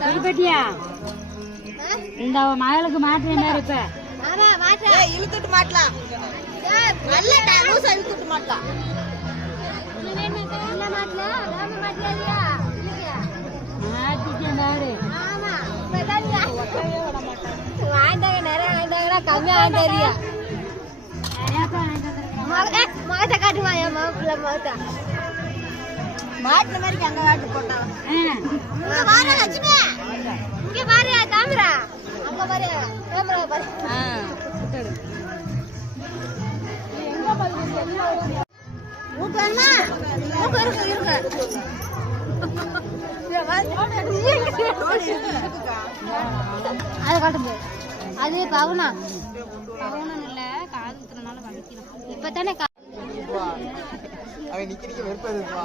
திருப்பட்டியா இந்த மகளுக்கு மாற்று என்ன இப்ப இழுத்துட்டு மாட்டலாம். நல்ல லூசா இழுத்துட்டு மாட்டலாம். மாத்திட்டேன் பாரு மாட்டின மாதிரி அங்க வாட்டு போட்டான் ஆ, அது காட்டுங்க அது பவுனா. பவுனம் இல்ல காது குத்துறனால வலிக்கலாம் இப்பதானே அவன் நிக்க நிக்க வெறுப்பதுப்பா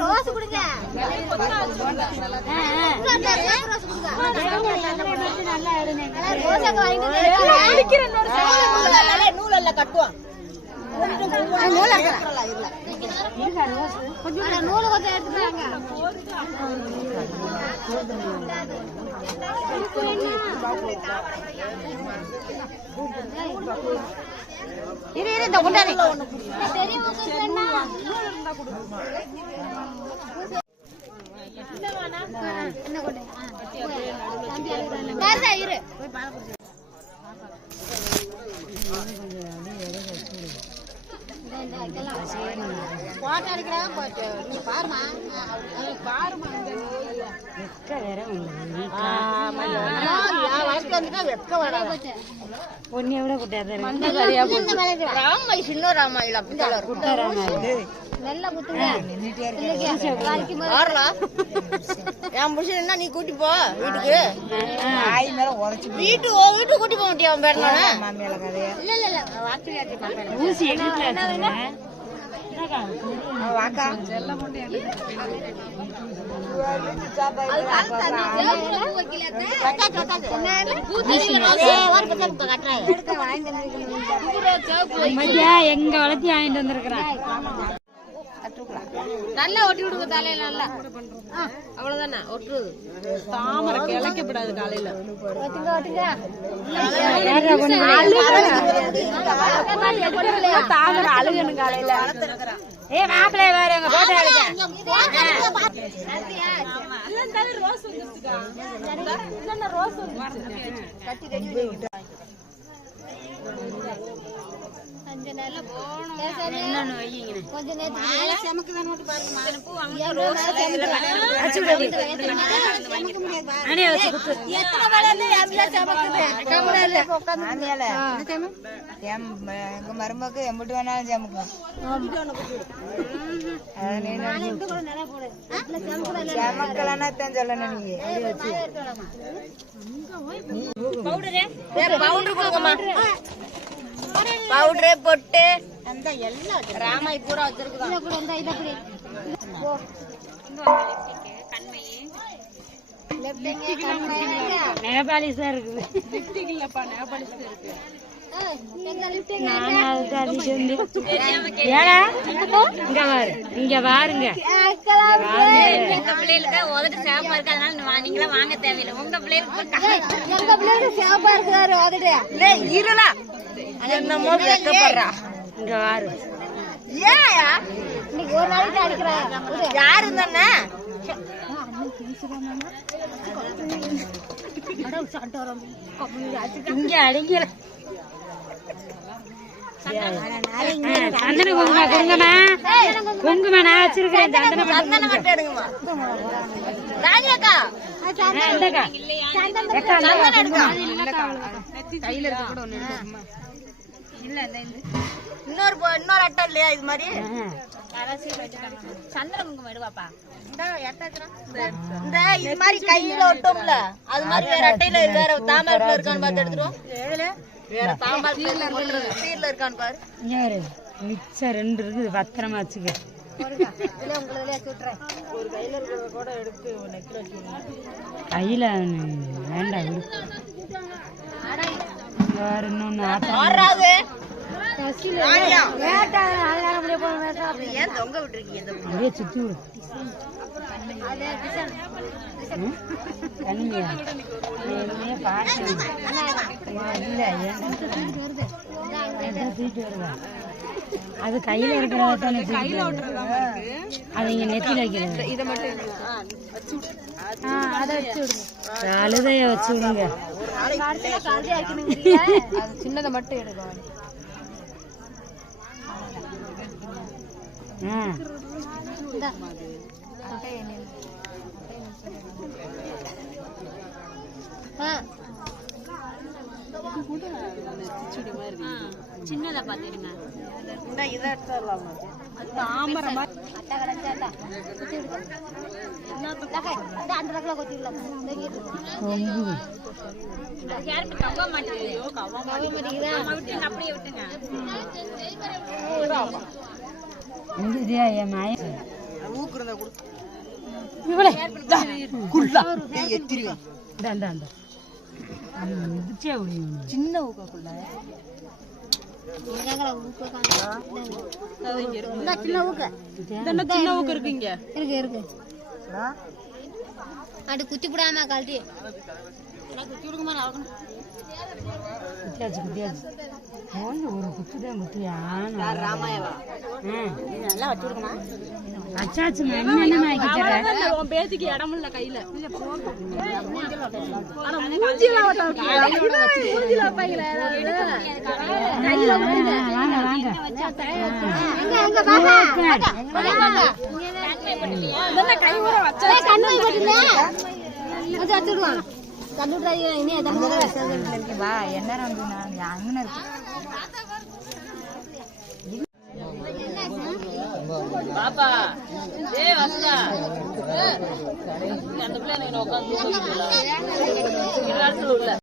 ரோஸ் கொடுங்க. நூலல்ல கட்டுவான் கொஞ்சம் நூறு கொஞ்சம் எடுத்துட்டாங்க இரு இரு இந்த கொண்டாடி இரு. போட்டோ. நீ பாருமா பாருமா வெக்க வேற வளர்த்து வந்துட்டா வெக்க வராது பொண்ணிய விட குட்டியாதான் இருக்கு. ராமா சின்ன ராமா இல்ல அப்படித்தான் இருக்கும். நல்லா குத்துங்க. ஆறலா? என் புருஷன் என்ன நீ கூட்டி போ வீட்டுக்கு. வீட்டு ஓ வீட்டுக்கு கூட்டி போக மாட்டியா அவன் பேர் இல்ல இல்ல இல்ல. வாக்கு ஊசி எங்கிட்ட மத்தியா எங்க வளர்த்தி வாங்கிட்டு வந்திருக்கிறேன் நல்லா ஒட்டி விடுங்க தலையில நல்லா. அவ்வளவுதானே ஒட்டுறது. தாமரை கிளைக்கப்படாது காலையில. தாமரை அழுகணும் காலையில. ஏ மாப்பிள்ளை வேற எங்க போட்டோ எடுக்க. போகணும் இன்னொன்னு கொஞ்ச அண்ணே வச்சு குத்து எங்க மருமக்கு எம்பிட்டு வேணாலும் ஜமுக்கும் ஜமக்கலன்னா தான் சொல்லணும் நீங்க. பவுடர். கொடுங்கம்மா. பவுடரு பொட்டு ராமாய் பூரா நேபாளிஸா இருக்குது. இங்க பாரு. இங்க பாருங்க. எங்க பிள்ளைகளுக்கு உதட்டு இருக்கு. அதனால நீங்களா வாங்க தேவையில்லை. உங்க பிள்ளைகளுக்கு இருளா என்னமோ வெக்கப்படுறா இங்க பாரு ஏயா இன்னைக்கு ஒரு நாளைக்கு அடிக்கிறேன் விடு. யாரு தானே இங்க அடங்கில. சந்தன குங்குமம் கொடுங்கம்மா குங்குமம் நான் வச்சிருக்கிறேன். சந்தன சந்தனம் மட்டும் எடுங்கம்மா ராஜிலக்கா. இந்தக்கா அக்கா, சந்தனம் எடுக்கா. கையில இருக்க கூட ஒண்ணு எடுக்கணுமா இன்னொரு இன்னொரு அட்டை இல்லையா இது மாதிரி? குங்குமம் எடுவாப்பா இந்த இது மாதிரி கையில ஒட்டும்ல. அது மாதிரி வேற அட்டையில வேற தாமரத்துல இருக்கான்னு பார்த்து எடுத்துருவோம் வேற சீர்ல இருக்கான்னு பாரு. மிச்சம் ரெண்டு இருக்குது. பத்திரமா வச்சுக்க. கையில வேண்டாம் விடு இங்க பாரு இன்னொன்னு ஆத்தா ஆறாவது வேட்டை அழகான முடிய போன வேட்டை ஏன் தொங்க விட்டுருக்கீங்க இந்த அப்படியே சுத்தி விடு. இல்ல தூக்கிட்டு அது கையில தானே தூக்கிட்டு வருவா. அது இங்க நெத்தில வைக்கிறது இதை மட்டும் அதை வச்சு விடுங்க அழுதைய வச்சு விடுங்க. சின்னதை மட்டும் எடுக்கும் ஆ இந்தா. ஆ சின்னதா பாத்துருங்க இதை எடுத்துடலாமா அட்டை கிடைச்சாட்டா குத்தி விடுங்க லகை, இந்த அந்த ரக்கில் கொத்தி விடலாம் இந்த இங்க இருக்கு. கொம்பு யாருக்கு தொங்க மாட்டேங்குது கவ மாட்டேங்குதா விட்டுங்க அப்படியே விட்டுங்க இங்க இதே என் மாய ஊக்குறத கொடு இவளே குள்ளா இந்த இந்த இந்த. சின்ன ஊக்கு காணோம். இந்தா சின்ன ஊக்கு சின்ன ஊக்கு இருக்கு இங்க இருக்கு இருக்கு அச்சாச்சு என்னென்ன ஆக்கிச்சற உன் பேத்திக்கு இடம் இல்ல கையில. வாங்க வாங்க எங்க எங்க பாப்பா கண்ணு வை என்ன வந்து இருக்கு பாப்பா ஏய் வசதா அந்த பிள்ளை எனக்கு உட்காந்து உள்ள.